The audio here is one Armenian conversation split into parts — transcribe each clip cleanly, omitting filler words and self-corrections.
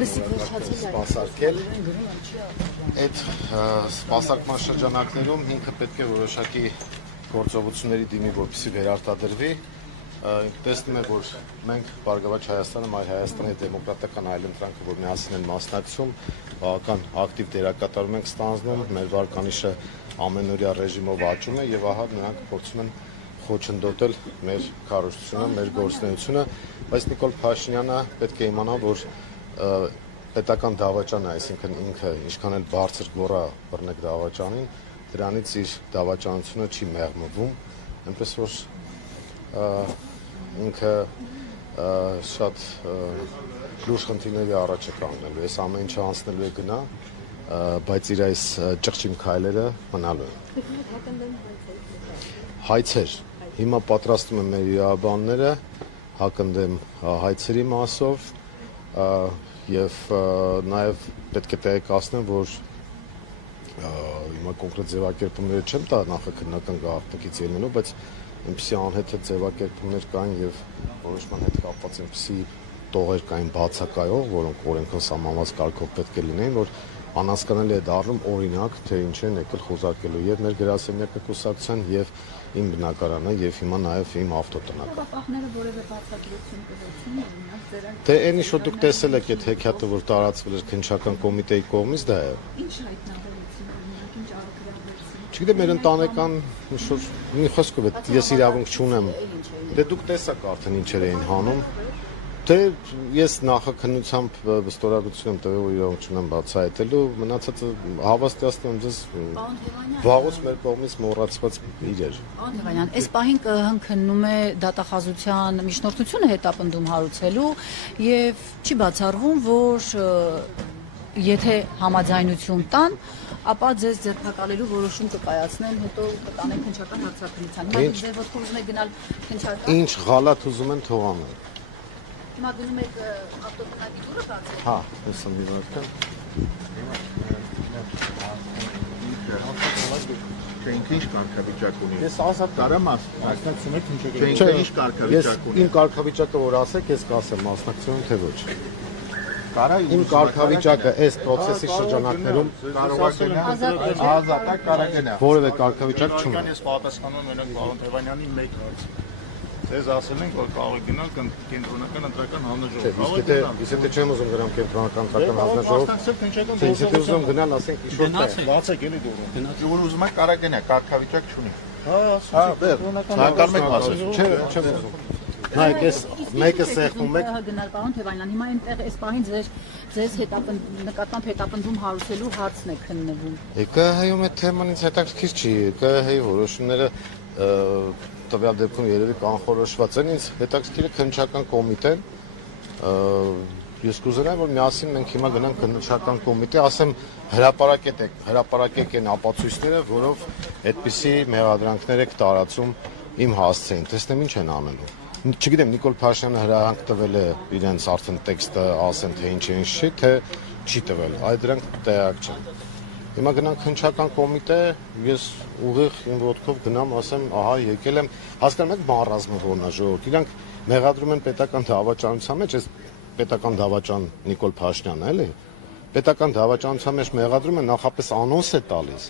սպասարկել։ Այդ սպասարկման շրջանակներում ինքը պետք է որոշակի գործողությունների դիմի, որպեսզի վերարտադրվի։ Տեսնում եք, որ մենք Բարգավաճ Հայաստանը, այլ Հայաստանի դեմոկրատական այլընտրանքը, որ միասին են մասնակցում, բավական ակտիվ դերակատարում ենք ստանձնում, մեր վարկանիշը ամենօրյա ռեժիմով աճում է եւ ահա նրանք փորձում են խոչընդոտել մեր քարոզությունը, մեր գործունեությունը, բայց Նիկոլ Փաշինյանը պետք է իմանա, որ պետական դավաճանը, այսինքն ինքը ինչքան էլ բարձր գոռա բռնեք դավաճանին, դրանից իր դավաճանությունը չի մեղմվում, այնպես որ ինքը շատ լուրջ խնդիրների առաջ է կանգնելու, այս ամեն ինչը անցնելու է գնա, բայց իր այս ճղճիմ քայլերը մնալու են։ Հայցեր, հիմա պատրաստում են մեր իրավաբանները հակընդդեմ հայցերի մասով եւ նաեւ պետք է տեղեկացնեմ, որ հիմա կոնկրետ ձևակերպումները չեմ տա նախաքննական գաղտնիքից ելնելու, բայց այնպիսի անհեթեթ ձևակերպումներ կային եւ որոշման հետ կապված այնպիսի տողեր կային բացակայող, որոնք օրենքով սահմանված կարգով պետք է լինեին, որ անհասկանալի է դառնում օրինակ, թե ինչ են եկել խոզարկելու եւ մեր գրասենյակը կուսակցության եւ իմ բնակարանը եւ հիմա նաեւ իմ ավտոտնակը։ Պահները որևէ բացատրություն կողմին, օրինակ դրանք։ Դե այնի շուտ դուք տեսել եք այդ հեքիաթը, որ տարածվել էր քննչական կոմիտեի կողմից, դա է։ Ինչ հայտնաբերեցին, օրինակ ինչ արգելացին։ Չգիտեմ, մեր ընտանեկան ինչ-որ մի խոսքով է, ես իրավունք չունեմ։ Դե դուք տեսաք արդեն ինչեր էին հանում։ Դե ես նախաքննությամբ վստահություն եմ տվել, որ իրավունք չունեմ բացահայտելու, մնացածը հավաստիացնում եմ ձեզ վաղուց մեր կողմից մոռացված իրեր։ Պարոն Թևանյան, այս պահին ԿՀ-ն է դատախազության միջնորդությունը հետապնդում հարուցելու եւ չի բացառվում, որ եթե համաձայնություն տան, ապա ձեզ ձերբակալելու որոշում կկայացնեն, հետո կտանեն քննչական հարձակումության։ Հիմա դուք ձեր ոտքով ուզում եք գնալ քննչական։ Ինչ ղալատ ուզում են թող անեն։ Հիմա գնում եք ավտոտնակի դուրը բացել։ Հա, ես եմ դիվարական։ Ինքը ինչ կարգավիճակ ունի։ Ես ազատ կարամ մասնակցում եք ինչ ինչ կարգավիճակ ունի։ Իմ կարգավիճակը որ ասեք, ես կասեմ մասնակցում եմ թե ոչ։ Կարա Իմ կարգավիճակը այս process-ի շրջանակներում կարող է ազատ է կարա գնա։ որևէ կարգավիճակ չունի։ Ես պատասխանում եմ պարոն Թևանյանի մեկ հարց։ Ձեզ ասել ենք, որ կարող եք գնալ կենտրոնական ընտրական հանձնաժողով։ Իսկ եթե չեմ ուզում գնամ կենտրոնական ընտրական հանձնաժողով, իսկ եթե ուզում գնալ, ասենք ինչ-որ բացեք էլի դուրը։ Որ ուզում եք կարա գնա, կարգավիճակ չունի։ Հա, բեր։ Հակառ մեկ ասել։ Չեմ ուզում։ Նայեք, ես մեկը սեղմում եք։ Գնալ պարոն Թևանյան, հիմա այնտեղ այս պահին ձեզ նկատմամբ հետապնդում հարուցելու հարցն է քննվում։ ԿՀ-ում այդ թեման ինձ հետաքրքիր չի։ ԿՀ-ի որոշումները տվյալ դեպքում երևի կանխորոշված են, ինձ հետաքրքիր է քննչական կոմիտեն։ Ես կուզենայի, որ միասին մենք հիմա գնանք քննչական կոմիտե, ասեմ հրապարակեք այն ապացույցները, որով այդպիսի մեղադրանքներ եք տարածում իմ հասցեին։ Տեսնեմ ինչ են անելու։ Չգիտեմ, Նիկոլ Փաշինյանը հրահանգ տվել է իրենց արդեն տեքստը ասեն, թե ինչ է, ինչ չի, թե չի տվել։ Այդ դրանք տեղակ չեն։ Հիմա գնանք քննչական կոմիտե, ես ուղիղ իմ ոտքով գնամ, ասեմ, ահա եկել եմ, հասկանում եք բառազմը որն է ժողովուրդ։ Իրանք մեղադրում են պետական դավաճանության մեջ, այս պետական դավաճան Նիկոլ Փաշինյանն էլի։ Պետական դավաճանության մեջ մեղադրում են նախապես անոնս է տալիս,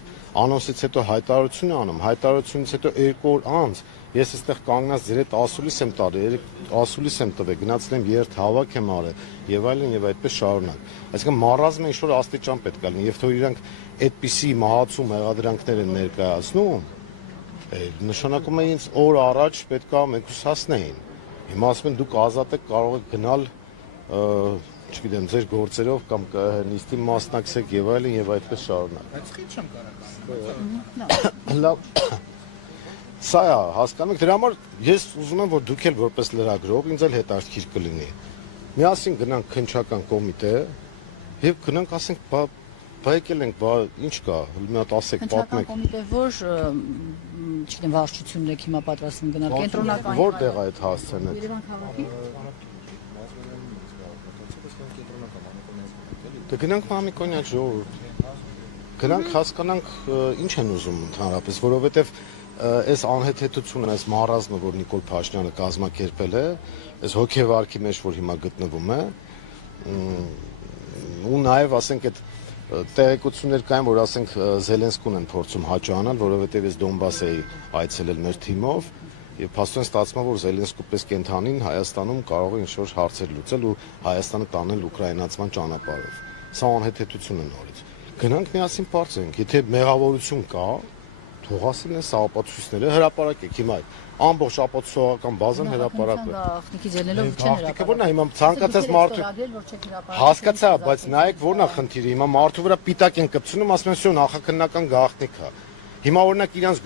անոնսից հետո հայտարարություն է անում, հայտարարությունից հետո 2 օր անց ես այստեղ կանգնած ձեր հետ ասուլիս եմ տալի, ասուլիս եմ տվել, գնացել եմ երթ հավաք եմ արել եւ այլն եւ այդպես շարունակ։ Այսինքն մառազմը ինչ որ աստիճան պետք է լինի, եւ թող իրանք այդպիսի մահացու մեղադրանքներ են ներկայացնում, նշանակում է ինձ օր առաջ պետք է մեկուսացնեին։ Հիմա ասում են դուք ազատ եք, կարող եք գնալ, չգիտեմ, ձեր գործերով կամ նիստի մասնակցեք եւ այլն եւ այդպես շարունակ։ Բայց խիչ չեմ կարող։ Լավ։ Սա է, հասկանում եք, դրա համար ես ուզում եմ, որ դուք էլ որպես լրագրող ինձ էլ հետաքրքիր կլինի։ Միասին գնանք քննչական կոմիտե եւ գնանք ասենք, բա եկել ենք, բա ինչ կա, մի հատ ասեք, պատմեք։ Քննչական կոմիտե որ, չգիտեմ, վարչությունն եք հիմա պատրաստվում գնալ, կենտրոնական։ Որտեղ է այդ հասցեն։ Երևան քաղաքի։ Դե գնանք Մամիկոնյաց ժողովուրդ։ Գնանք հասկանանք ինչ են ուզում ընդհանրապես, որովհետեւ այս անհեթեթությունը, այս մառազմը, որ Նիկոլ Փաշինյանը կազմակերպել է, այս հոգեվարքի մեջ, որ հիմա գտնվում է, ու նաև ասենք այդ տեղեկություններ կային, որ ասենք Զելենսկուն են փորձում հաճանալ, որովհետև ես Դոնբաս էի այցելել մեր թիմով եւ փաստորեն ստացվում է, որ Զելենսկու պես կենթանին Հայաստանում կարող է ինչ-որ հարցեր լուծել ու Հայաստանը տանել ուկրաինացման ճանապարհով։ Սա անհեթեթություն է նորից։ Գնանք միասին բարձրենք, եթե մեղավորություն կա, թող ասեն այս ապացույցները հրապարակեք հիմա ամբողջ ապացուցողական բազան հրապարակվել։ Գաղտնիքից ելնելով չեն Գաղտնիքը որն է հիմա ցանկացած մարդու հասկացա, բայց նայեք որն է խնդիրը, հիմա մարդու վրա պիտակ են կպցնում, ասում են սյո նախաքննական գաղտնիք է։ Հիմա օրինակ իրանց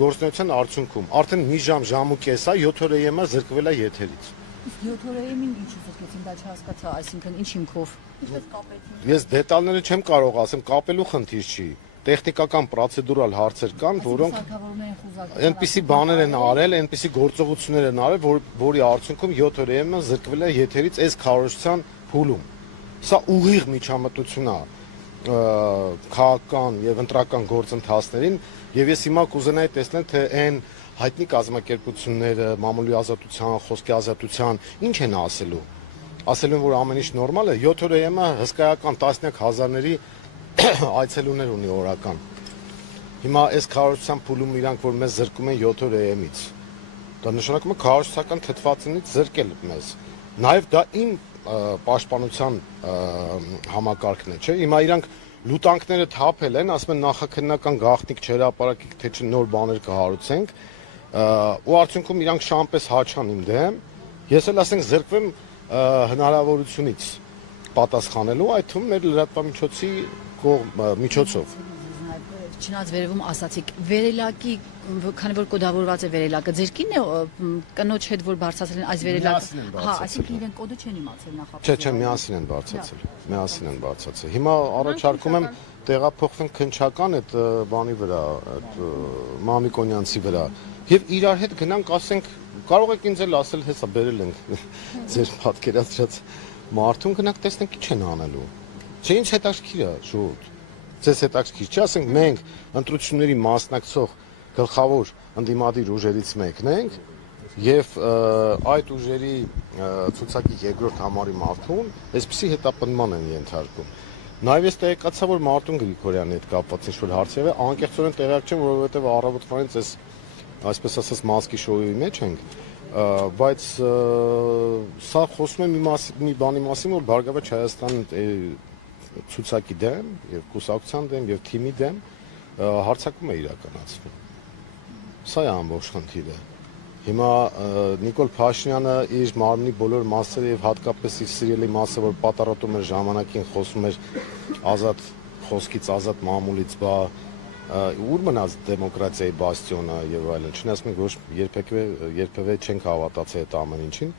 գործնեության արդյունքում արդեն մի ժամ ու կես է 7 օր ԵՄ զրկվել է եթերից։ 7 օրերին ինչ զրկեցին, դա չհասկացա, այսինքն ինչ հիմքով։ Ես դետալները չեմ կարող ասեմ, կապելու խնդիր չի։ Տեխնիկական պրոցեդուրալ հարցեր կան, որոնք այնպիսի բաներ են արել, այնպիսի գործողություններ են արել, որի արդյունքում 7 օր ԵՄ զրկվել է եթերից այս քարոզչության փուլում։ Սա ուղիղ միջամտություն է քաղաքական եւ ընտրական գործընթացներին եւ ես հիմա կուզենայի տեսնել թե այն հայտնի կազմակերպությունները մամուլի ազատության, խոսքի ազատության ինչ են ասելու։ Ասելու են որ ամեն ինչ նորմալ է, 7 օր ԵՄ հսկայական տասնյակ հազարների այցելուներ ունի օրական։ Հիմա այս քարոզչության փուլում իրանք որ մեզ զրկում են 7 օր ԵՄ-ից։ Դա նշանակում է քարոզչական թթվածինից զրկել մեզ։ Նաեւ դա իմ պաշտպանության համակարգն է, չէ՞։ Հիմա իրանք լուտանքները թափել են, ասում են նախաքննական գաղտնիք չհրապարակեք, թե չէ նոր բաներ կհարուցենք, ու արդյունքում իրանք շամպես հաչան իմ դեմ։ Ես էլ ասենք զրկվեմ հնարավորությունից պատասխանելու, այդ թվում մեր լրատվամիջոցի միջոցով։ Չնայած վերևում ասացիք, վերելակի, քանի որ կոդավորված է վերելակը, ձեր կինն է կնոջ հետ որ բարձրացրել են այս վերելակը։ Հա, այսինքն իրեն կոդը չեն իմացել նախապես։ Չէ, միասին են բարձրացել։ Միասին են բարձրացել։ Հիմա առաջարկում եմ տեղափոխվենք քնչական այդ բանի վրա, այդ Մամիկոնյանցի վրա, եւ իրար հետ գնանք, ասենք, կարող եք ինձ էլ ասել, հեսա բերել ենք ձեր պատկերացրած մարդուն, գնանք տեսնենք ինչ են անելու։ Չէ, ինչ հետաքրքիր է, շուտ։ Ձեզ հետաքրքիր չի, ասենք մենք ընտրությունների մասնակցող գլխավոր ընդդիմադիր ուժերից մեկն ենք եւ այդ ուժերի ցուցակի երկրորդ համարի մարդուն այսպեսի հետապնդման են ենթարկում։ Նաեւ ես տեղեկացա, որ Մարտուն Գրիգորյանի հետ կապված ինչ-որ հարց եղավ, անկեղծորեն տեղյակ չեմ, որովհետեւ առավոտվանից այս այսպես ասած մասկի շոուի մեջ ենք, բայց սա խոսում է մի բանի մասին, որ Բարգավաճ Հայաստանի ցուցակի դեմ եւ կուսակցության դեմ եւ թիմի դեմ հարձակում է իրականացվում։ Սա է ամբողջ խնդիրը։ Հիմա Նիկոլ Փաշինյանը իր մարմնի բոլոր մասերը եւ հատկապես իր սիրելի մասը, որ պատարոտում էր ժամանակին խոսում էր ազատ խոսքից, ազատ մամուլից, ուր մնաց դեմոկրատիայի բաստիոնը եւ այլն։ Չնայած մենք ոչ երբևէ չենք հավատացել այդ ամեն ինչին,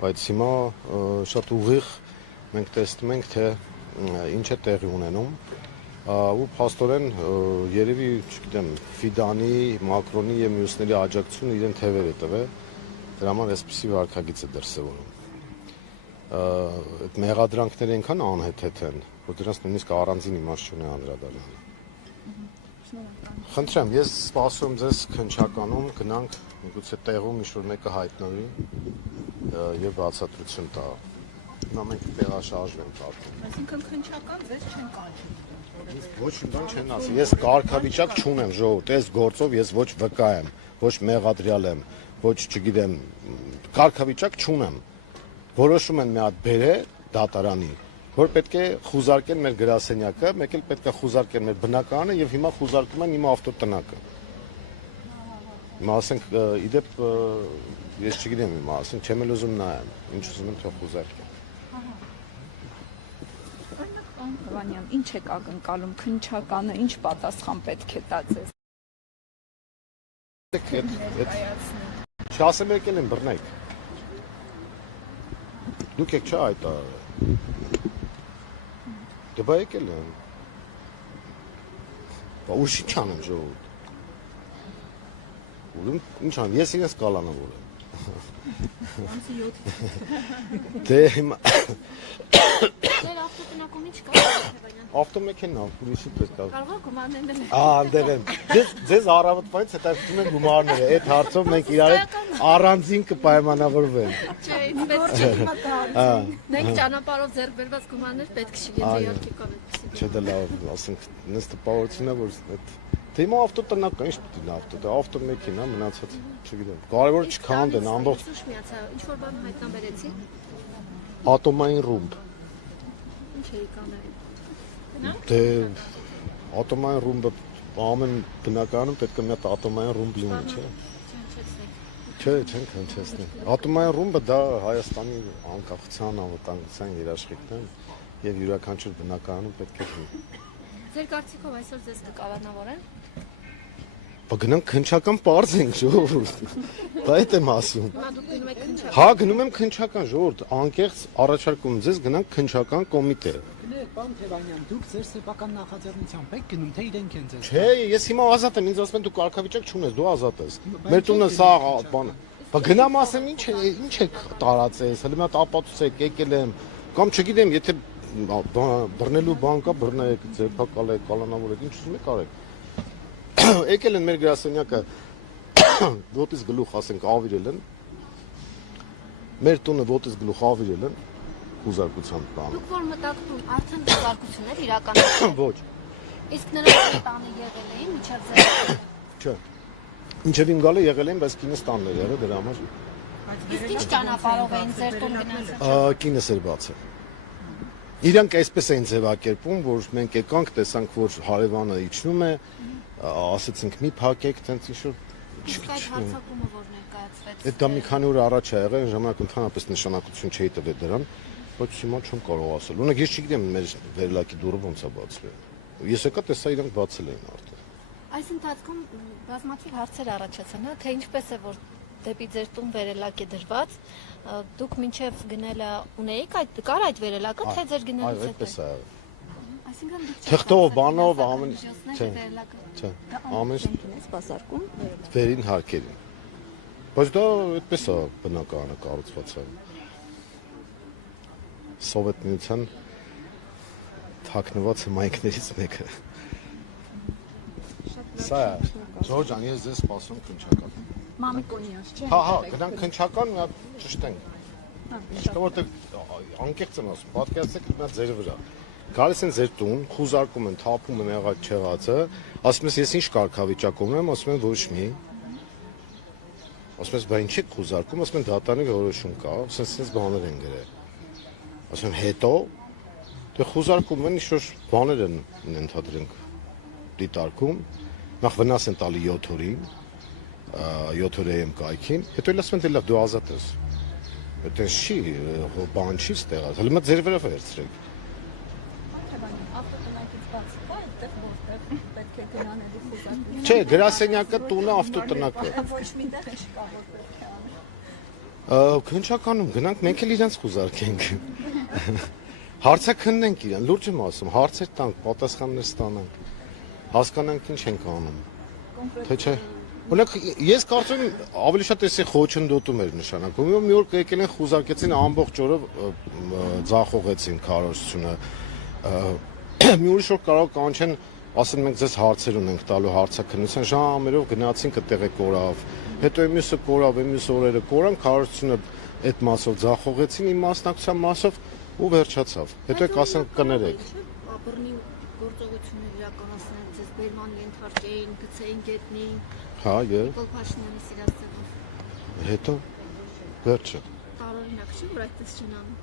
բայց հիմա շատ ուղիղ մենք տեսնում ենք թե ինչ է տեղի ունենում ու փաստորեն երևի, չգիտեմ, Ֆիդանի, Մակրոնի եւ մյուսների աջակցությունը իրեն թևեր է տվել, դրա համար այսպիսի վարքագիծ է դրսևորում։ Այդ մեղադրանքները այնքան անհեթեթ են, որ դրանց նույնիսկ առանձին իմաստ չունի անդրադառնալը։ Խնդրեմ, ես սպասում ձեզ քնչականում գնանք, միգուցե տեղում ինչ-որ մեկը հայտնվի եւ բացատրություն տա։ Նա մենք տեղաշարժվենք արդեն։ Այսինքն քնչական ձեզ չեն կանչում։ Ոչ մի բան չեն ասի։ Ես կարգավիճակ չունեմ ժողովուրդ, այս գործով ես ոչ վկա եմ, ոչ մեղադրյալ եմ, ոչ չգիտեմ, կարգավիճակ չունեմ։ Որոշում են մի հատ բերե դատարանի, որ պետք է խուզարկեն մեր գրասենյակը, մեկ էլ պետք է խուզարկեն մեր բնակարանը եւ հիմա խուզարկում են իմ ավտոտնակը։ Հիմա ասենք իդեպ ես չգիտեմ հիմա, ասենք չեմ էլ ուզում նայեմ, ինչ ուզում եմ թող խուզարկեն։ Հովանյան, ինչ եք ակնկալում քնչականը, ինչ պատասխան պետք է տա ձեզ։ Չասեմ եկել են բռնեք։ Դուք եք չէ այդ դե բա եկել են։ Բա ուշի չանեմ ժողովուրդ։ Ուրեմն ինչ անեմ, ես իրենց կալանավորեմ։ Դե հիմա Ձեր ավտոտնակում ինչ կա, Թևանյան։ ավտոմեքենա ուրիշի պետք է։ Կարող եք գումարներն Անդեր եմ։ Ձեզ առավոտվանից հետաքրքրում են գումարները։ Այդ հարցով մենք իրար հետ առանձին կպայմանավորվենք։ Չէ, պետք չէ։ Մենք ճանապարհով ձեռք բերված գումարներ պետք չի, եթե իհարկե կա այդպեսի։ Չէ, դա լավ, ասենք, նես տպավորությունն է, որ այդ Թե հիմա ավտոտնական, ինչ պետք է ավտո, դա ավտոմեքենա, մնացած, չգիտեմ։ Կարևորը չքանդեն, ամբողջ Սուշ միացա, ինչ որ բան հայտնաբերեցի։ ատոմային ռումբ։ Ինչ էի կանել։ Դե ատոմային ռումբը ամեն բնականում պետք է մի հատ ատոմային ռումբ լինի, չէ՞։ Չէ, չենք հնչեցնի։ Ատոմային ռումբը դա Հայաստանի անկախության, անվտանգության երաշխիքն է եւ յուրաքանչյուր բնակարանում պետք է լինի։ Ձեր կարծիքով այսօր ձեզ կկալանավորեն։ Բա գնանք քնչական պարզ ենք ժողովուրդ։ Դա այդ եմ ասում։ Հիմա դուք գնում եք քնչական։ Հա, գնում եմ քնչական ժողովուրդ, անկեղծ առաջարկում ձեզ գնանք քնչական կոմիտե։ Գնեք, պարոն Թևանյան, դուք ձեր սեփական նախաձեռնությամբ եք գնում, թե իրենք են ձեզ։ Չէ, ես հիմա ազատ եմ, ինձ ասում են դու կարգավիճակ չունես, դու ազատ ես։ Մեր տունը սա բանը։ Բա գնամ ասեմ, ինչ եք տարածես, հələ մի հատ ապացուցեք, եկել եմ, կամ չգիտեմ, եթե բռնելու բան կա, բռնեք, ձերբակալեք, կալանավորեք, ինչ ուզում եք արեք։ Եկել են մեր գրասենյակը ոտից գլուխ ասենք ավիրել են։ Մեր տունը ոտից գլուխ ավիրել են հուզարկությամբ բան։ Դուք որ մտաք տուն, արդեն զարգություններ իրականացել։ Ոչ, Իսկ նրանք տանը եղել էին միջև ձեր։ չէ։ Ինչև իմ գալը եղել են, բայց կինս տանն էր եղել դրա համար։ Իսկ ինչ ճանապարհով էին ձեր տուն գնացել։ Կինս էր բաց է։ Իրանք այսպես էին ձևակերպում, որ մենք եկանք, տեսանք, որ հարևանը իջնում է, ասացինք մի փակեք, տենց ինչ-որ Իսկ այդ հարցակումը որ ներկայացվեց։ Այդ դա մի քանի օր առաջ է եղել, ժամանակ ընդհանրապես նշանակություն չէի տվել դրան, բայց հիմա չեմ կարող ասել։ Ունենք ես չգիտեմ մեր վերլակի դուռը ոնց է բացվել։ Ես եկա տեսա իրանք բացել էին արդեն։ Այս ընթացքում բազմաթիվ հարցեր առաջացան, հա, թե ինչպես է որ դեպի ձեր տուն վերելակ է դրված, դուք մինչև գնելը ունեիք այդ կար այդ վերելակը, թե ձեր գնելուց հետո։ Այդպես է։ Այսինքն դուք Թղթով, բանով, ամեն չէ, վերելակը։ Չէ, ամեն Ինքնես բազարկում վերին հարկերին։ Բայց դա այդպես է բնակարանը կառուցված է։ Սովետ միության թաքնված հմայքներից մեկը։ Սա է։ Ջորջան, ես ձեզ սպասում քնչական։ Մամիկոնյաց, չէ՞։ Հա, գնանք քնչական, մի հատ ճշտենք։ Ինչ կա որտեղ անկեղծ եմ ասում, պատկերացրեք մի հատ ձեր վրա։ Գալիս են ձեր տուն, խուզարկում են, թափում են եղած չեղածը, ասում ես ես ինչ կարգավիճակում եմ, ասում են ոչ մի։ Ասում ես բա ինչ եք խուզարկում, ասում են դատարանի որոշում կա, ասես բաներ են գրել։ Ասում եմ հետո դե խուզարկում են ինչ-որ բաներ են ընդհանրենք դիտարկում, նախ վնաս են տալի 7 օրին, 7 օր եմ կայքին, հետո էլ ասում են դե լավ դու ազատ ես։ Այդպես չի, բան չի ստեղած, հələ մա ձեր վրա վերցրեք։ Ավտոտնակից բաց կա այդտեղ որտեղ պետք է գնանելու խոզարկում։ Չէ, գրասենյակը տունը ավտոտնակը։ Ոչ մի տեղ չկա որ պետք է անել։ Քնչականում գնանք մենք էլ իրենց խուզարկենք։ Հարցաքննենք իրան, լուրջ եմ ասում, հարցեր տանք, պատասխաններ ստանանք։ Հասկանանք ինչ ենք անում։ Թե չէ։ Օրինակ ես կարծում եմ ավելի շատ էսի խոչընդոտում էր նշանակում։ Մի օր եկել են խուզարկեցին ամբողջ օրը ձախողեցին քարոզությունը։ Մի ուրիշ օր կարող կանչեն, ասեն մենք ձեզ հարցեր ունենք տալու հարցաքննության ժամերով գնացինք այդտեղ է կորավ։ Հետո մյուսը կորավ, մյուս օրերը կորան, քարոզությունը այդ մասով ձախողեցին, իմ մասնակցության մասով ու վերջացավ։ Հետո եք ասեն կներեք։ Բռնի գործողություններ իրականացնել, ձեզ բերման ենթարկեին, գցեին գետնին։ Հա, եւ Նիկոլ Փաշինյանի սիրասցեով։ հետո վերջը։ Տարօրինակ չի, որ այդպես չեն անում։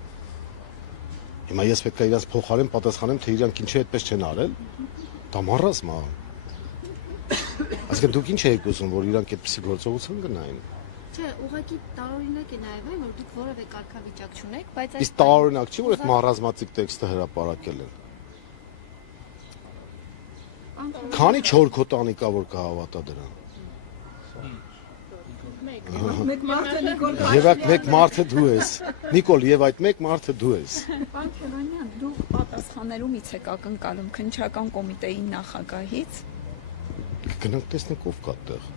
Հիմա ես պետք է իրաց փոխարեն պատասխանեմ, թե իրանք ինչի այդպես չեն արել։ Դա մարզում է։ Այսինքն դուք ինչ եք ուզում, որ իրանք այդպեսի գործողություն գնային։ Չէ, ուղղակի տարօրինակ է նաև այն, որ դուք որևէ կարգավիճակ չունեք, բայց Իսկ տարօրինակ չի, որ այդ մառազմատիկ տեքստը հրապարակել են։ Քանի 4 քո տանիկա որ կհավատա դրան։ Մեկ մարդը Նիկոլ Եվ այդ մեկ մարդը դու ես։ Նիկոլ, եւ այդ մեկ մարդը դու ես։ Պարոն Թևանյան, դուք պատասխանելումից եք ակնկալում քնչական կոմիտեի նախագահից։ Գնանք տեսնենք ով կա այդտեղ։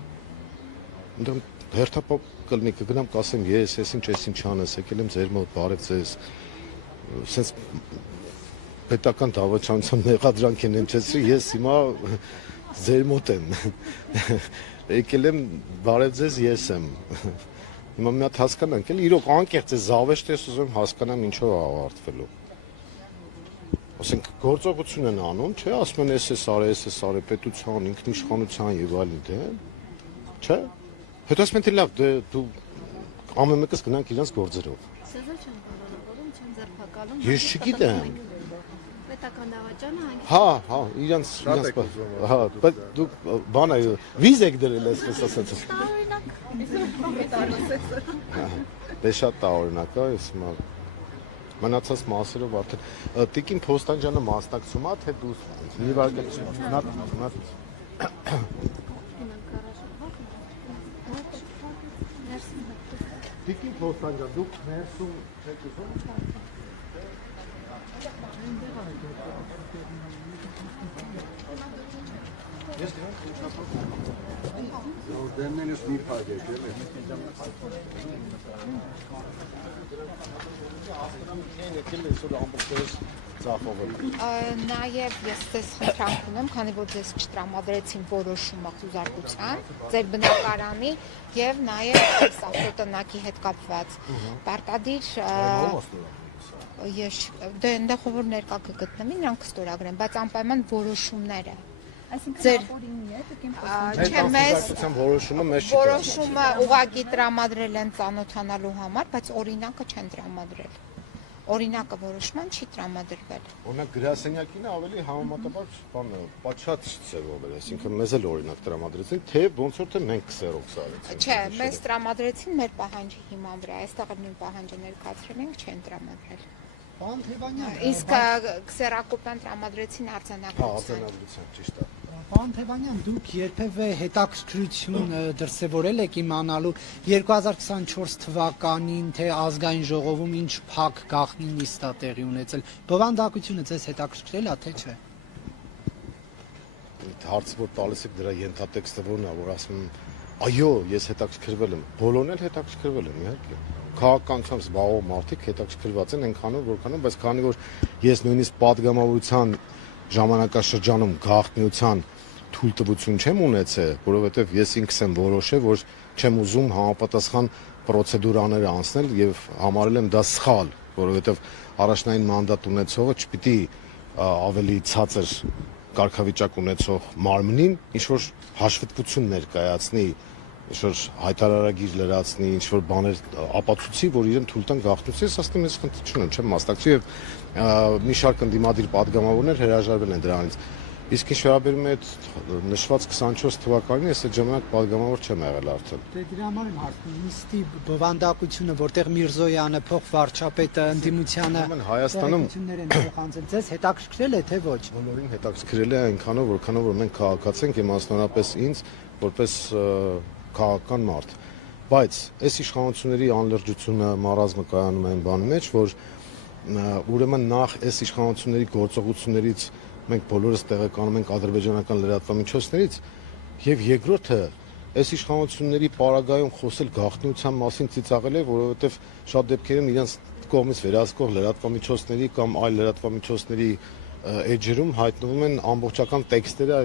Ընդդեմ հերթապահ կլինի կգնամ կասեմ ես ինչ անես, եկել եմ ձեր մոտ, բարև ձեզ։ Սենց պետական դավաճանության մեղադրանք են հնչեցրի, ես հիմա ձեր մոտ եմ։ Եկել եմ բարև ձեզ, ես եմ։ Հիմա մի հատ հասկանանք, էլի իրոք անկեղծ է զավեշտ ես ուզում հասկանամ ինչով է ավարտվելու։ Ասենք գործողություն են անում, չէ, ասում են էս արի, պետության, ինքնիշխանության եւ այլն, դե։ Չէ։ Հետո ասում են թե լավ, դու ամեն մեկս գնանք իրանց գործերով։ Սեզը չեմ բանալավորում, չեմ ձերբակալում։ Ես չգիտեմ։ Պետական դավաճանը հանգիստ։ Հա, իրանց հա, բայց դու բանը վիզ եք դրել այսպես ասած։ Դե շատ տարօրինակ է, ես հիմա մնացած մասերով արդեն Տիկին Փոստանջյանը մասնակցում է, թե դու մի վարկա Տիկին Փոստանջյան, դուք ներսում եք ուզում։ Ես դրանք Դեմենս մի փակ եք, էլի։ Նաև ես ձեզ խնդրանք ունեմ, քանի որ ձեզ չտրամադրեցին որոշումը խուզարկության, ձեր բնակարանի եւ նաև այս ավտոտնակի հետ կապված պարտադիր ես դե այնտեղ որ ներկա կգտնվի, նրանք կստորագրեն, բայց անպայման որոշումները Այսինքն ապօրինի է, Տիկին չէ, մեզ որոշումը մեզ չի որոշումը ուղղակի տրամադրել են ծանոթանալու համար, բայց օրինակը չեն տրամադրել։ Օրինակը որոշման չի տրամադրվել։ Օրինակ գրասենյակին ավելի համեմատաբար բանը պատշաճ ծևով էր, այսինքն մեզ էլ օրինակ տրամադրեցին, թե ոնց որ թե մենք քսերով սարեցինք։ Չէ, մեզ տրամադրեցին մեր պահանջի հիման վրա, այստեղ նույն պահանջը ներկայացրել ենք, չեն տրամադրել։ Պարոն Թևանյան, Իսկ քսերակոպյան տրամադրեցին արձանագրության։ Հա, արձանագրության, ճիշտ է։ Պարոն Թևանյան, դուք երբևէ հետաքրքրություն դրսևորել եք իմանալու 2024 թվականին, թե ազգային ժողովում ինչ փակ գաղտնի նիստ է տեղի ունեցել։ Բովանդակությունը ձեզ հետաքրքրել է, թե չէ։ Հարցը որ տալիս եք դրա ենթատեքստը որն է, որ ասում եմ, այո, ես հետաքրքրվել եմ, բոլորն էլ հետաքրքրվել են, իհարկե։ Քաղաքականությամբ զբաղվող մարդիկ հետաքրքրված են այնքանով, որքանով, բայց քանի որ ես նույնիսկ падգամավորության ժամանակաշրջանում գաղտնիության թույլտվություն չեմ ունեցել, որովհետև ես ինքս եմ որոշել, որ չեմ ուզում համապատասխան պրոցեդուրաներ անցնել եւ համարել եմ դա սխալ, որովհետև առաջնային մանդատ ունեցողը չպիտի ավելի ցածր կարգավիճակ ունեցող մարմնին ինչ որ հաշվետվություն ներկայացնի, ինչ որ հայտարարագիր լրացնի, ինչ որ բաներ ապացուցի, որ իրեն թույլ տան գաղտնիություն, ես ասում եմ, ես խնդիր չունեմ, չեմ մասնակցի եւ մի շարք ընդդիմադիր падգամավորներ հրաժարվել են դրանից։ Իսկ ինչ վերաբերում է նշված 24 թվականին, ես այդ ժամանակ падգամավոր չեմ եղել արդեն։ Դե դրա համար եմ հարցնում, նիստի բովանդակությունը, որտեղ Միրզոյանը, փոխվարչապետը, ընդդիմությանը Հայաստանում են փոխանցել, ձեզ հետաքրքրել է թե ոչ։ բոլորին հետաքրքրել է այնքանով, որքանով որ մենք քաղաքացի ենք, իմաստանապես ինձ որպես քաղաքական մարդ։ Բայց այս իշխանությունների անլրջությունը, մարազմը կայանում է այն բանի մեջ, որ ուրեմն նախ այս իշխանությունների գործողություններից մենք բոլորս տեղեկանում ենք ադրբեջանական լրատվամիջոցներից եւ երկրորդը այս իշխանությունների պարագայում խոսել գաղտնիության մասին ծիծաղել է, որովհետեւ շատ դեպքերում իրենց կողմից վերահսկող լրատվամիջոցների կամ այլ լրատվամիջոցների էջերում հայտնվում են ամբողջական տեքստերը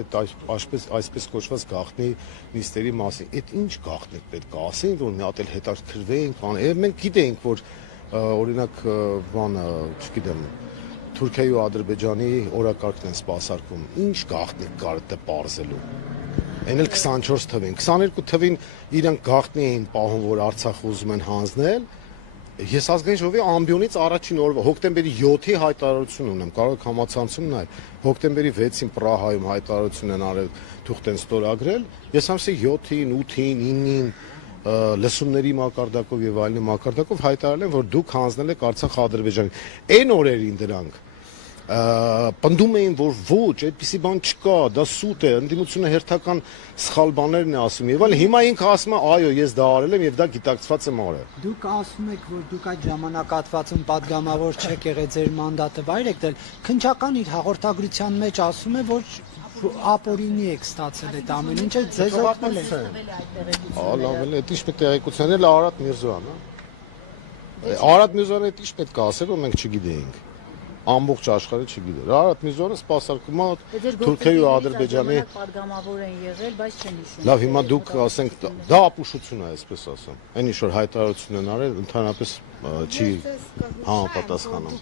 այսպես կոչված գաղտնի նիստերի մասին։ Այդ ինչ գաղտնի պետք է ասեն, որ մի հատ էլ հետաքրքրվեինք, բան։ Մենք գիտենք, որ օրինակ բանը, չգիտեմ, Թուրքիայի ու Ադրբեջանի օրակարգն են սպասարկում։ Ինչ գաղտնի կար դա պարզելու։ Այն էլ 24 թվին, 22 թվին իրանք գաղտնի էին պահում, որ Արցախ ուզում են հանձնել։ Ես ազգային ժողովի ամբիոնից առաջին օրվա հոկտեմբերի 7-ի հայտարարություն ունեմ, կարող եք համացանցում նայել։ Հոկտեմբերի 6-ին Պրահայում հայտարարություն են արել, թուղթ են ստորագրել։ Ես ամսի 7-ին, 8-ին, 9-ին լսումների մակարդակով եւ այլնի մակարդակով հայտարարել են, որ դուք հանձնել եք Արցախ Ադրբեջանին։ Այն օրերին դրանք պնդում էին, որ ոչ, այդպիսի բան չկա, դա սուտ է, ընդդիմությունը հերթական սխալ բաներն է ասում եւ այլ։ Հիմա ինքը ասում է, այո, ես դա արել եմ եւ դա գիտակցված եմ արել։ Դուք ասում եք, որ դուք այդ ժամանակահատվածում падգամավոր չեք եղել, ձեր մանդատը վայր եք դել։ Քննչական իր հաղորդագրության մեջ ասում է, որ ապօրինի եք ստացել այդ ամեն ինչը, ձեզ օգնել է։ Լավ էլ է, դա ինչ տեղեկությունն էլ Արարատ Միրզոյանը։ Արարատ Միրզոյանը դա ինչ պետք է ասել, որ մենք չգիտեինք։ Ամբողջ աշխարհը չգիտեր։ Արարատ Միրզոյանը սպասարկում է Թուրքիայի ու Ադրբեջանի падգամավոր են եղել, բայց չեն հիշում։ Լավ, հիմա դուք ասենք դա ապուշություն է, այսպես ասեմ։ Այն ինչ որ հայտարարություն են արել, ընդհանրապես չի համապատասխանում։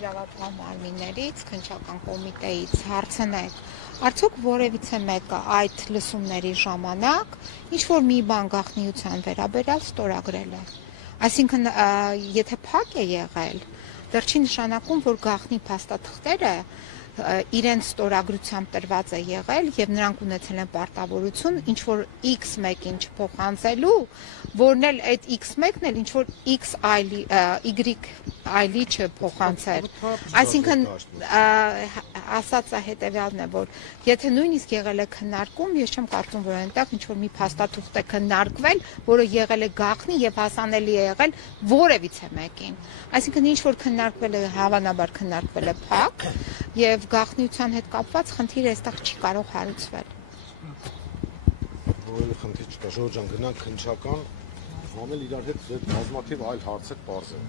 Իրավապահ մարմիններից, քննչական կոմիտեից հարցնեք, արդյոք որևիցե մեկը այդ լսումների ժամանակ ինչ որ մի բան գաղտնիության վերաբերյալ ստորագրել է։ Այսինքն, եթե փակ է եղել, դեռ չի նշանակում, որ գաղտնի փաստաթղթերը իրենց ստորագրությամբ տրված է եղել եւ նրանք ունեցել են պարտավորություն ինչ որ X մեկին չփոխանցելու, որն էլ այդ X1-ն էլ ինչ որ X այլի Y այլի չփոխանցել։ Այսինքն ասածը հետեւյալն է, որ եթե նույնիսկ եղել է քննարկում, ես չեմ կարծում, որ այնտեղ ինչ որ մի փաստաթուղթ է քննարկվել, որը եղել է գաղտնի եւ հասանելի է եղել որևիցե մեկին։ Այսինքն ինչ որ քննարկվել է, հավանաբար քննարկվել է փակ եւ գաղտնիության հետ կապված խնդիրը այստեղ չի կարող հարուցվել։ Որևէ խնդիր չկա, Ժորժ ջան, գնանք քննչական, ոնել իրար հետ բազմաթիվ այլ հարցեր բարձր։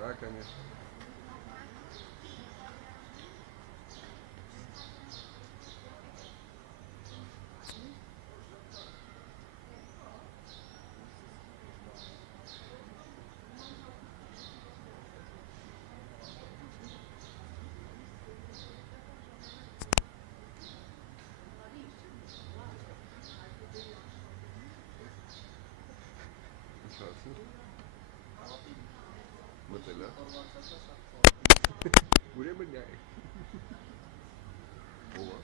Да, конечно. Մտել է։ Ուրեմն նա է։ Ո՞վ է։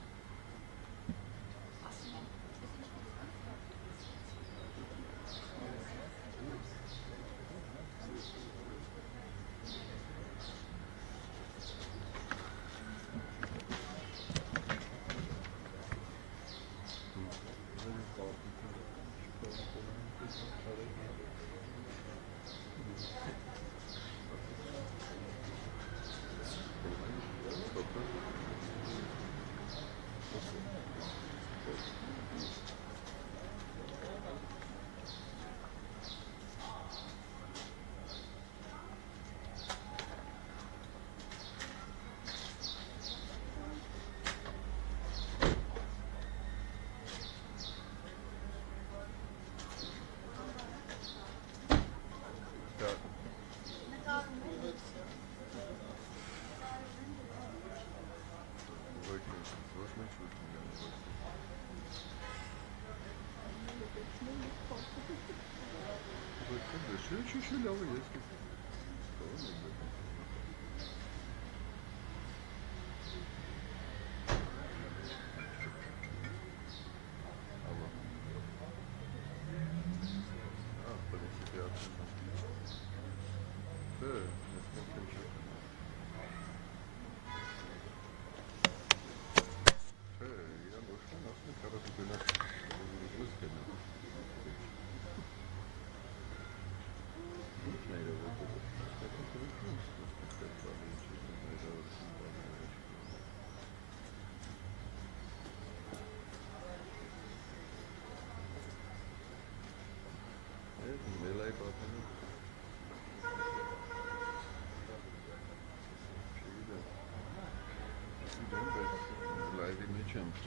Չի լավ է, ես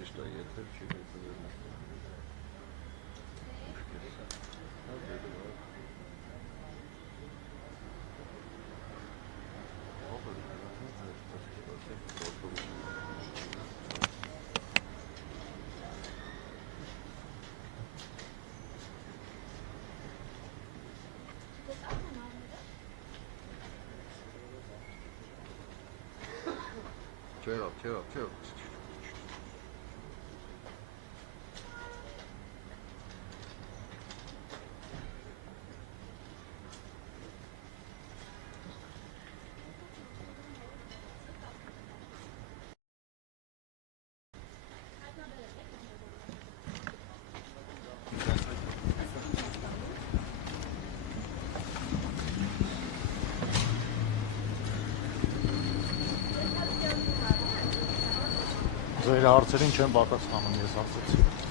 ճիշտ է, եթե չի դեպքում։ Չեղավ։ Ձեր հարցերին չեմ պատասխանում, ես ասացի։